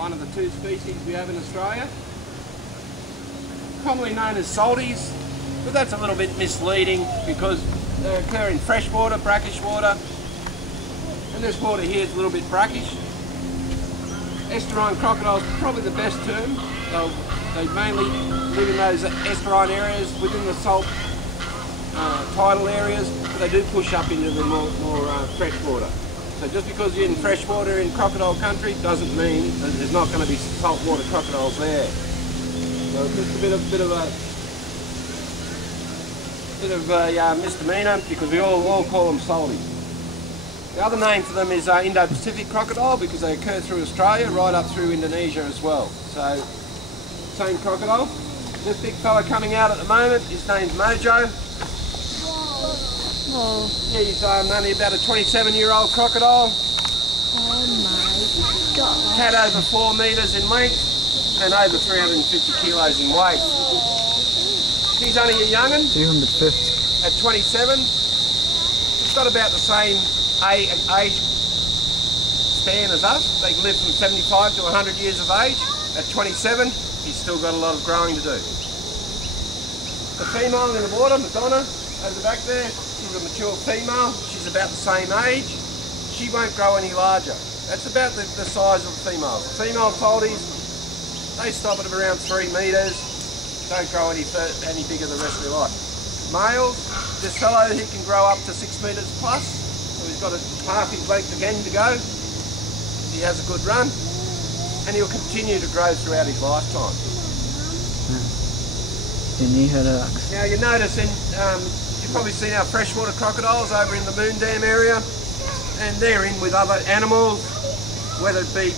one of the two species we have in Australia. Commonly known as salties, but that's a little bit misleading because they occur in freshwater, brackish water, and this water here is a little bit brackish. Estuarine crocodile is probably the best term. They mainly live in those estuarine areas within the salt tidal areas, but they do push up into the more freshwater. So just because you're in freshwater in crocodile country doesn't mean that there's not going to be saltwater crocodiles there. So it's just a bit of a misdemeanor because we all call them salties. The other name for them is Indo-Pacific crocodile because they occur through Australia right up through Indonesia as well. So, same crocodile. This big fella coming out at the moment, his name's Mojo. Oh. He's only about a 27-year-old crocodile. Oh my God. Had over 4 metres in length and over 350 kilos in weight. He's only a young'un. 250. At 27. He's got about the same age span as us. They can live from 75 to 100 years of age. At 27, he's still got a lot of growing to do. The female in the water, Madonna, over the back there, she's a mature female. She's about the same age. She won't grow any larger. That's about the size of the females. The female salties, they stop at around 3 metres. Don't grow any bigger the rest of their life. Males, this fellow, he can grow up to 6 metres plus. So he's got half his length again to go. He has a good run. And he'll continue to grow throughout his lifetime. Now you notice, you've probably seen our freshwater crocodiles over in the Moon Dam area, and they're in with other animals, whether it be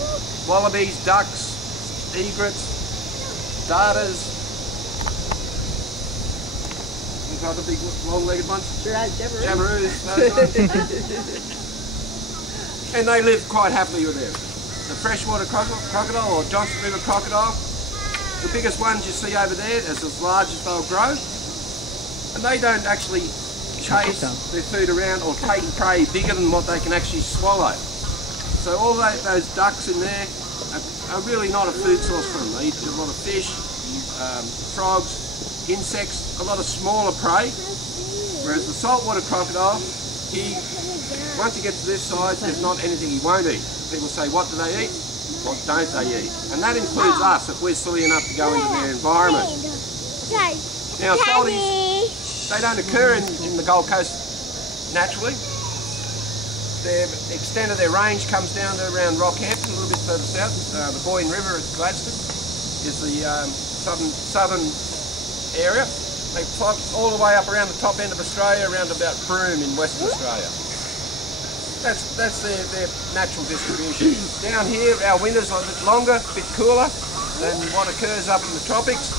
wallabies, ducks, egrets, darters, these other big long-legged ones, jabberoos, and they live quite happily with them. The freshwater crocodile or Johnson River crocodile, the biggest ones you see over there is as large as they'll grow, and they don't actually chase their food around or take prey bigger than what they can actually swallow. So all those ducks in there are really not a food source for them. They eat a lot of fish, frogs, insects, a lot of smaller prey, whereas the saltwater crocodile, once he gets to this size, there's not anything he won't eat. People say, what do they eat? What don't they eat? And that includes us if we're silly enough to go into their environment. Now salties, they don't occur in the Gold Coast naturally. The extent of their range comes down to around Rockhampton, a little bit further south. The Boyne River at Gladstone is the southern area. They fly all the way up around the top end of Australia, around about Broome in Western Australia. That's their natural distribution. Down here, our winters are a bit longer, a bit cooler than what occurs up in the tropics.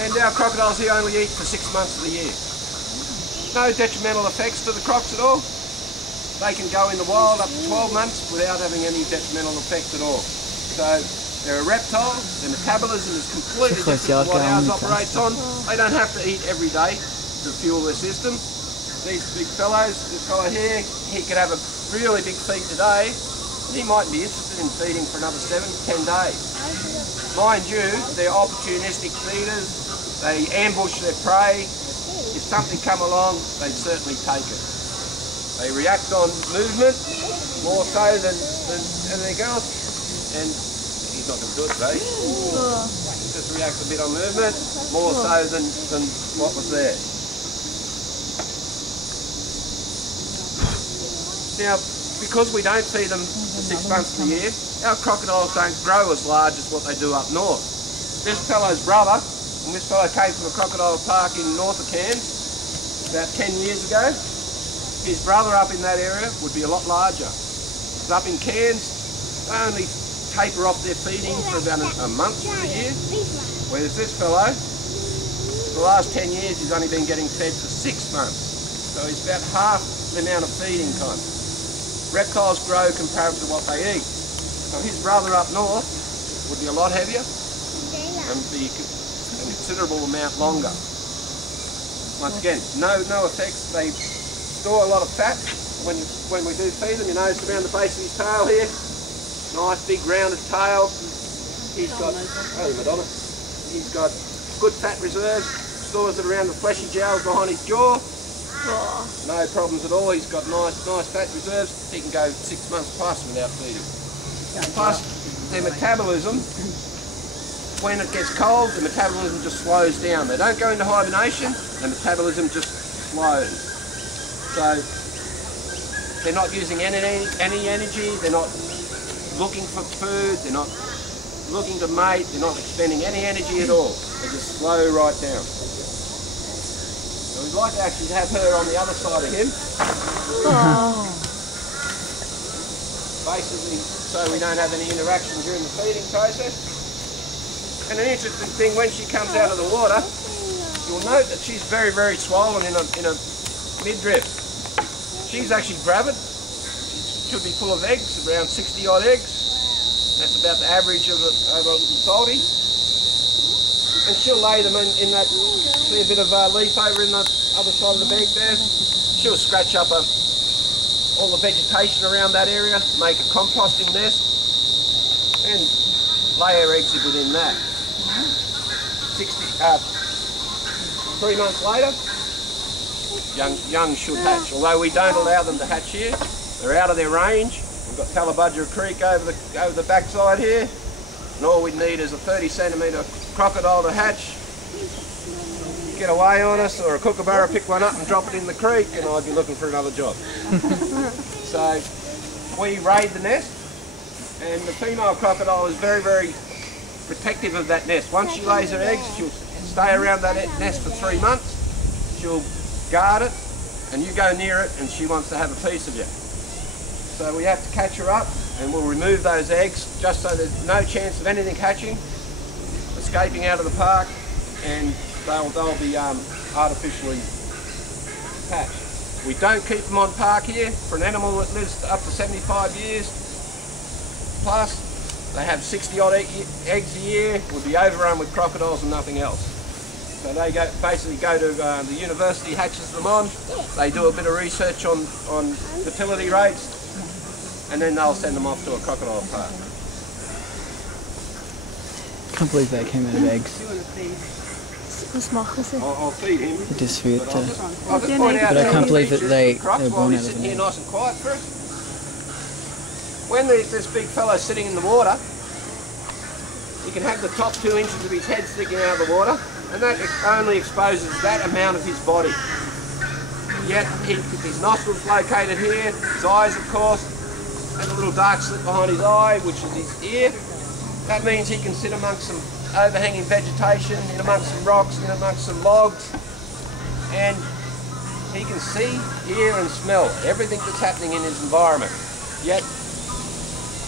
And our crocodiles here only eat for 6 months of the year. No detrimental effects to the crocs at all. They can go in the wild up to 12 months without having any detrimental effect at all. So they're a reptile, their metabolism is completely different to what ours operates on. They don't have to eat every day to fuel their system. These big fellows, this fellow here, he could have a really big feed today, and he might be interested in feeding for another 7-10 days. Mind you, they're opportunistic feeders, they ambush their prey. If something come along, they certainly take it. They react on movement, more so than anything else, and he's not going to do it today. He just reacts a bit on movement, more so than what was there. Now, because we don't feed them for 6 months of the year, our crocodiles don't grow as large as what they do up north. This fellow's brother, and this fellow came from a crocodile park in north of Cairns about 10 years ago. His brother up in that area would be a lot larger. Up in Cairns, they only taper off their feeding for about a month of the year, whereas this fellow, for the last 10 years, he's only been getting fed for 6 months. So he's about half the amount of feeding time. Reptiles grow comparable to what they eat. So his brother up north would be a lot heavier and be a considerable amount longer. Once again, no effects. They store a lot of fat when we do feed them. You notice around the base of his tail here, Nice big rounded tail. He's got, oh Madonna, he's got good fat reserves, stores it around the fleshy jowls behind his jaw. No problems at all. He's got nice fat reserves. He can go 6 months plus without feeding. Plus, their metabolism, when it gets cold, the metabolism just slows down. They don't go into hibernation, the metabolism just slows. So they're not using any energy, they're not looking for food, they're not looking to mate, they're not expending any energy at all. They just slow right down. So we'd like to actually have her on the other side of him. Oh. Basically, so we don't have any interaction during the feeding process. And an interesting thing, when she comes out of the water, you'll note that she's very, very swollen in a midriff. She's actually gravid. She should be full of eggs, around 60 odd eggs. That's about the average of a salty. And she'll lay them in that, see a bit of leaf over in the other side of the bank there. She'll scratch up all the vegetation around that area, make a composting nest, and lay her eggs within that. 3 months later, young should hatch. Although we don't allow them to hatch here, they're out of their range. We've got Talabudger Creek over the backside here, and all we need is a 30 centimetre crocodile to hatch, get away on us, or a kookaburra pick one up and drop it in the creek, and I'd be looking for another job. So we raid the nest, and the female crocodile is very, very protective of that nest. Once she lays her eggs, she'll stay around that nest for 3 months. She'll guard it, and you go near it, and she wants to have a piece of you. So we have to catch her up, and we'll remove those eggs just so there's no chance of anything hatching, escaping out of the park, and they'll be artificially hatched. We don't keep them on park here. For an animal that lives up to 75 years plus, they have 60 odd eggs a year, would be overrun with crocodiles and nothing else. So they basically go to the university, hatches them on, they do a bit of research on fertility rates, and then they'll send them off to a crocodile park. I can't believe they came out of eggs. I'll feed him. It is weird. I'll just point out, but I can't believe that they were born out of sitting an here egg. nice and quiet first. When this big fellow sitting in the water, you can have the top 2 inches of his head sticking out of the water, and that only exposes that amount of his body. Yet his nostrils located here, his eyes of course, and a little dark slit behind his eye, which is his ear. That means he can sit amongst some overhanging vegetation, in amongst some rocks, in amongst some logs, and he can see, hear and smell everything that's happening in his environment. Yet,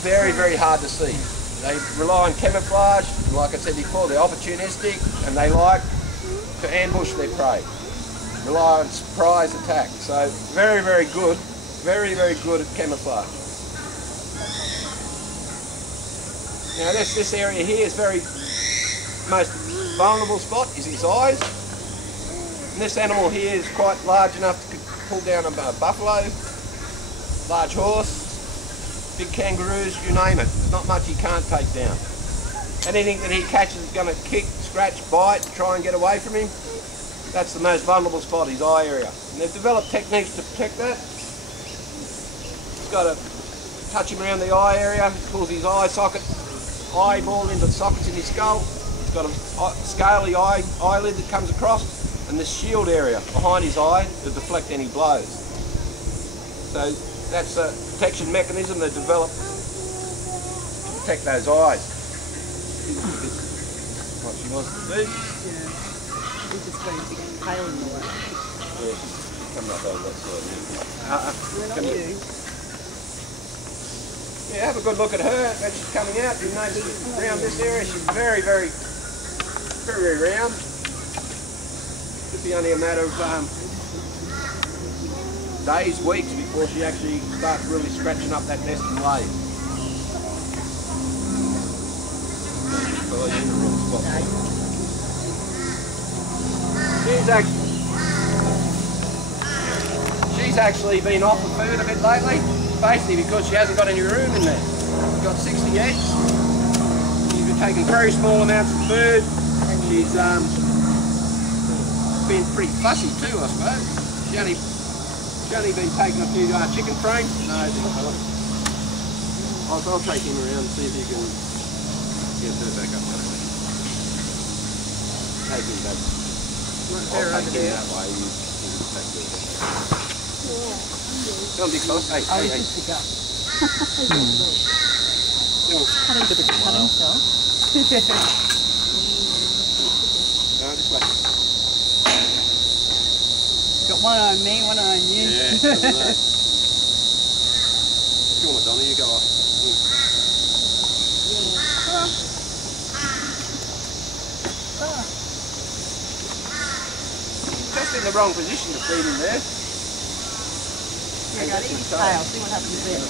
very, very hard to see. They rely on camouflage, and like I said before, they're opportunistic, and they like to ambush their prey. Rely on surprise attack. So very, very good at camouflage. Now this area here is most vulnerable spot is his eyes. And this animal here is quite large enough to pull down a buffalo, large horse, big kangaroos, you name it. There's not much he can't take down. Anything that he catches is going to kick, scratch, bite, try and get away from him. That's the most vulnerable spot, his eye area. And they've developed techniques to protect that. He's got to touch him around the eye area, pulls his eye socket, eyeball into the sockets in his skull. He's got a scaly eyelid that comes across, and the shield area behind his eye to deflect any blows. So that's a protection mechanism they developed to protect those eyes. What she wants to do. Yeah. We're just going to get pale in the way. Yeah, she's coming up over that side. Come here. Yeah, have a good look at her when she's coming out. You notice around this area she's very, very round. Could be only a matter of days, weeks before she actually starts really scratching up that nest and lay. She's actually been off the food a bit lately, basically because she hasn't got any room in there. She's got 60 eggs. She's been taking very small amounts of food. She's been pretty fussy too, I suppose. She's only been taking a few chicken frames. No, I'll take him around and see if you can get her back up that way. Take him back. I'll take him that way. You can take me. Don't be close. Hey, hey, hey. Cutting to the cutting cell. No, this way. Got one eye on me, one eye on you. Yeah, doesn't it? Go on, Madonna, you go off. Just in the wrong position to feed him there. Yeah, go eat his tail, see what happens there.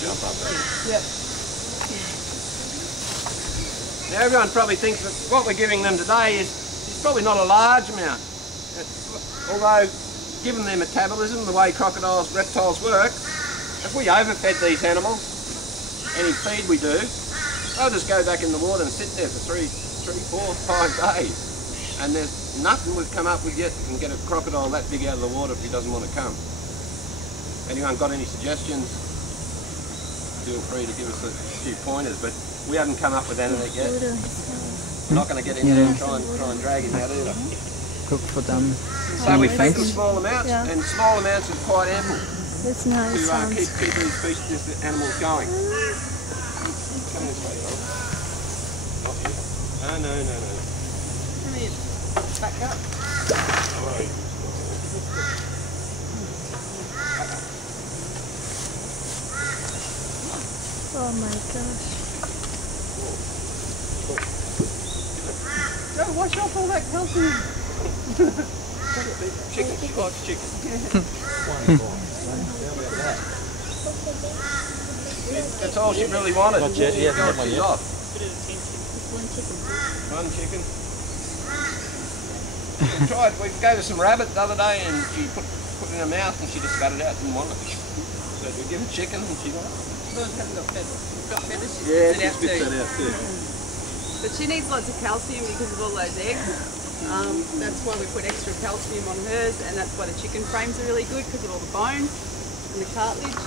Jump up there. Yep. Now everyone probably thinks that what we're giving them today is probably not a large amount. Although, given their metabolism, the way crocodiles, reptiles work, if we overfed these animals, any feed we do, they'll just go back in the water and sit there for 3, 4, 5 days. And there's nothing we've come up with yet that can get a crocodile that big out of the water if he doesn't want to come. Anyone got any suggestions? Feel free to give us a few pointers, but we haven't come up with anything yet. We're not going to get into it and try and drag him out either. Cook for them. So we feed them small amounts, and small amounts are quite ample That's nice. to keep these animals going. Come this way, Dog. Not here. No. Come here. Back up. Oh my gosh. Joe, wash off all that calcium. Chicken, she likes chicken. That's all she really wanted. Not yet, She's got not it yet. off. One chicken. One chicken. We gave her some rabbit the other day and she put it in her mouth and she just spat it out, didn't want it. So we give her chicken and she got it. Birds haven't got feathers. Got feathers, she Yeah, spits she it out spits too. that out too. But she needs lots of calcium because of all those eggs. That's why we put extra calcium on hers, and that's why the chicken frames are really good because of all the bones and the cartilage.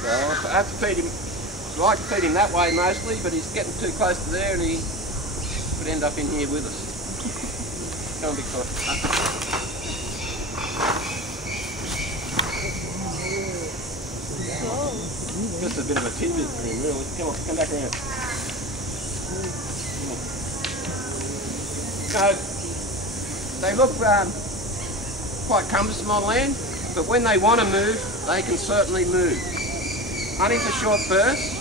So I have to feed him, I like to feed him that way mostly, but he's getting too close to there and he would end up in here with us. Come on, big fella. Just a bit of a tidbit for him, really. Come on, come back around. No, they look quite cumbersome on land, but when they want to move, they can certainly move. Only for short bursts,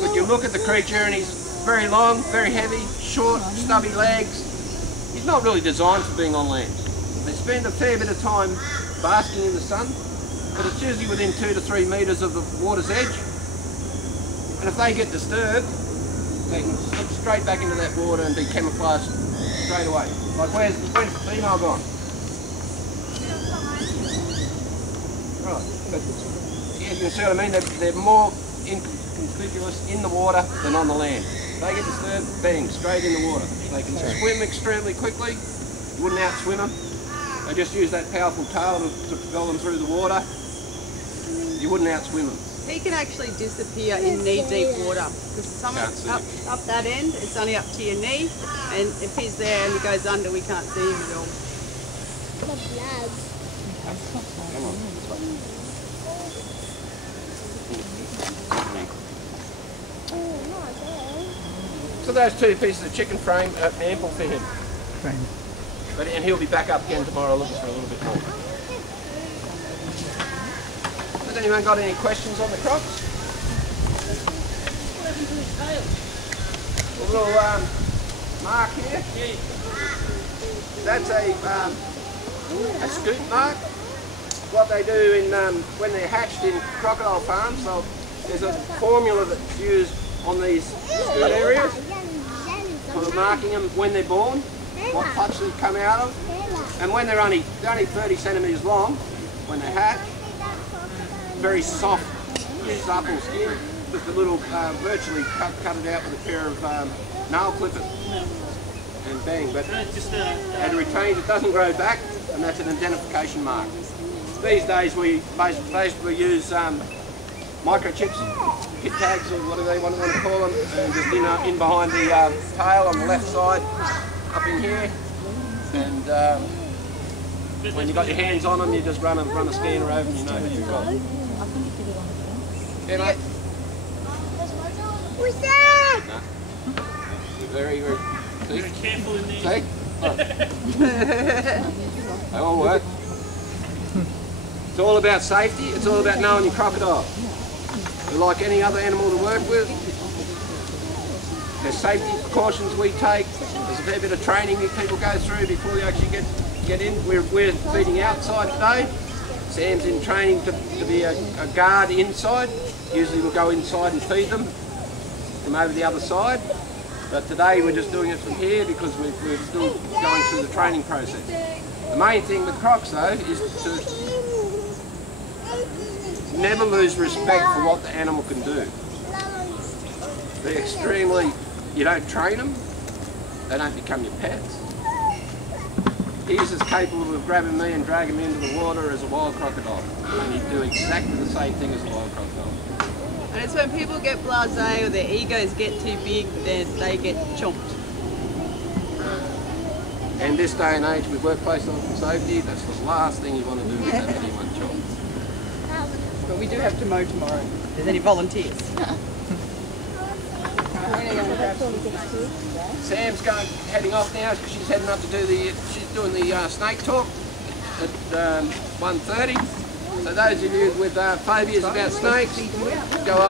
but you look at the creature and he's very long, very heavy, short, stubby legs. He's not really designed for being on land. They spend a fair bit of time basking in the sun, but it's usually within 2 to 3 metres of the water's edge. And if they get disturbed, they can slip straight back into that water and be camouflaged straight away. Like where's the female gone? Right, but yeah, you can see what I mean, they're more inconspicuous in the water than on the land. If they get disturbed, bang, straight in the water. They can swim extremely quickly, you wouldn't outswim them. They just use that powerful tail to propel them through the water. You wouldn't outswim them. He can actually disappear in knee-deep water because some up that end, it's only up to your knee, and if he's there and he goes under, we can't see him at all. Come on. So those 2 pieces of chicken frame are ample for him. And he'll be back up again tomorrow looking for a little bit more. Has anyone got any questions on the crocs? What happened to his tail? A little mark here. That's a scoop mark. What they do in when they're hatched in crocodile farms, so there's a formula that's used on these scoot areas, sort of marking them when they're born, what clutch they've come out of, and when they're only 30 centimetres long, when they hatch, very soft, supple skin, just a little, virtually cut it out with a pair of nail clippers, and bang, but it retains, it doesn't grow back, and that's an identification mark. These days we basically use microchips, hit tags or whatever they want to call them, and just in behind the tail on the left side, up in here, and when you've got your hands on them, you just run a scanner over and you know who you've got. Yeah, mate? What's that? No. Very, very... See? Be careful in there. See? Oh. They all work. It's all about safety, it's all about knowing your crocodile. They're like any other animal to work with. There's safety precautions we take. There's a fair bit of training that people go through before you actually get in. We're feeding outside today. Sam's in training to be a guard inside. Usually we'll go inside and feed them from over the other side. But today we're just doing it from here because we're still going through the training process. The main thing with crocs though is to never lose respect for what the animal can do. They're extremely, you don't train them, they don't become your pets. He's as capable of grabbing me and dragging me into the water as a wild crocodile. And he'd do exactly the same thing as a wild crocodile. And it's when people get blasé or their egos get too big, then they get chomped. And this day and age with workplace health and safety, that's the last thing you want to do is have anyone chomped. But we do have to mow tomorrow. If there's any volunteers. Sam's heading off now because she's heading up to do she's doing the snake talk at 1:30. So those of you with phobias about snakes, go up.